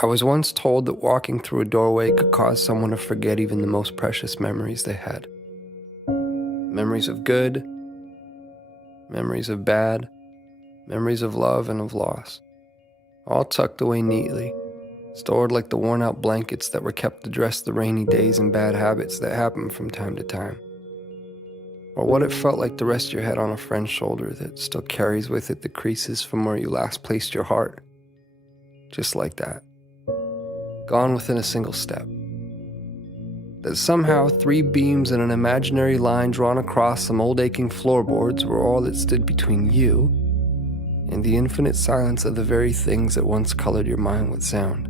I was once told that walking through a doorway could cause someone to forget even the most precious memories they had. Memories of good, memories of bad, memories of love and of loss, all tucked away neatly, stored like the worn-out blankets that were kept to dress the rainy days and bad habits that happen from time to time. Or what it felt like to rest your head on a friend's shoulder that still carries with it the creases from where you last placed your heart. Just like that. Gone within a single step. That somehow 3 beams in an imaginary line drawn across some old aching floorboards were all that stood between you and the infinite silence of the very things that once colored your mind with sound.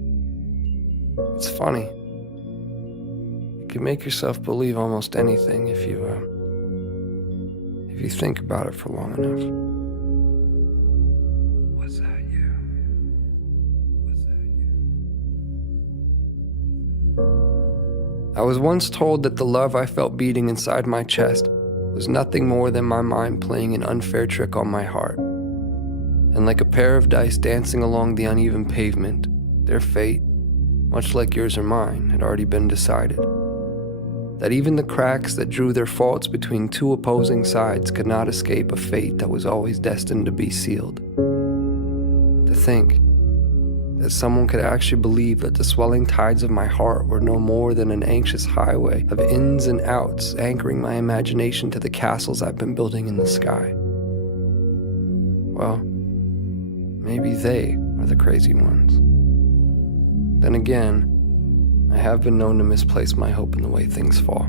It's funny. You can make yourself believe almost anything if you think about it for long enough. Was that you? Was that you? I was once told that the love I felt beating inside my chest was nothing more than my mind playing an unfair trick on my heart. And like a pair of dice dancing along the uneven pavement, their fate, much like yours or mine, had already been decided. That even the cracks that drew their faults between 2 opposing sides could not escape a fate that was always destined to be sealed. To think that someone could actually believe that the swelling tides of my heart were no more than an anxious highway of ins and outs anchoring my imagination to the castles I've been building in the sky. Well, maybe they are the crazy ones. Then again, I have been known to misplace my hope in the way things fall.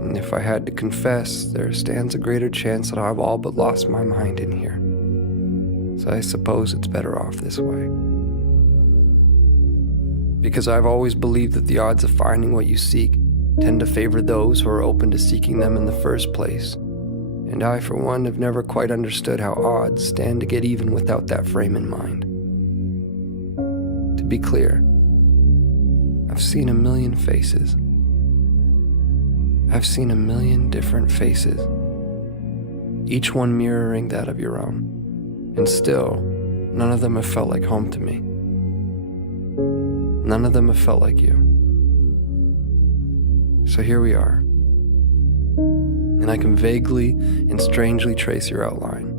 And if I had to confess, there stands a greater chance that I've all but lost my mind in here. So I suppose it's better off this way. Because I've always believed that the odds of finding what you seek tend to favor those who are open to seeking them in the first place. And I, for one, have never quite understood how odds stand to get even without that frame in mind. To be clear, I've seen a million faces. I've seen a million different faces, each one mirroring that of your own. And still, none of them have felt like home to me. None of them have felt like you. So here we are. And I can vaguely and strangely trace your outline.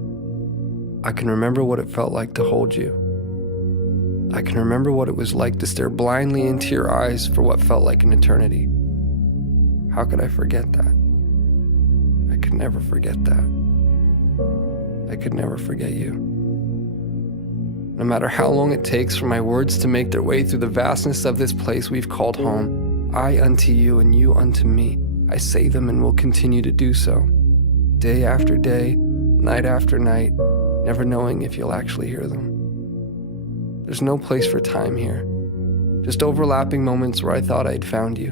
I can remember what it felt like to hold you. I can remember what it was like to stare blindly into your eyes for what felt like an eternity. How could I forget that? I could never forget that. I could never forget you. No matter how long it takes for my words to make their way through the vastness of this place we've called home, I unto you and you unto me, I say them and will continue to do so. Day after day, night after night, never knowing if you'll actually hear them. There's no place for time here. Just overlapping moments where I thought I'd found you,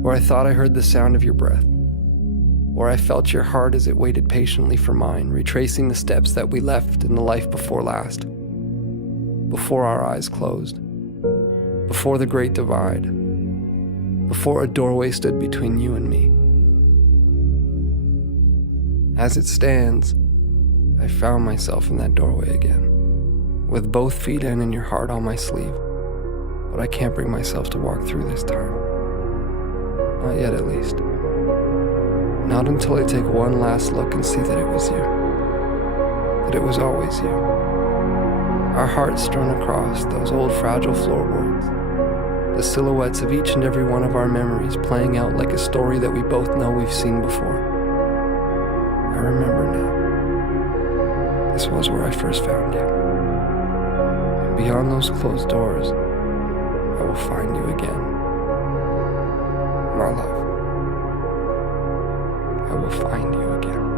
where I thought I heard the sound of your breath, where I felt your heart as it waited patiently for mine, retracing the steps that we left in the life before last, before our eyes closed, before the great divide, before a doorway stood between you and me. As it stands, I found myself in that doorway again, with both feet in and your heart on my sleeve, but I can't bring myself to walk through this time. Not yet, at least. Not until I take one last look and see that it was you. That it was always you. Our hearts strewn across those old fragile floorboards. The silhouettes of each and every one of our memories playing out like a story that we both know we've seen before. I remember now. This was where I first found you. And beyond those closed doors, I will find you again. My love. I will find you again.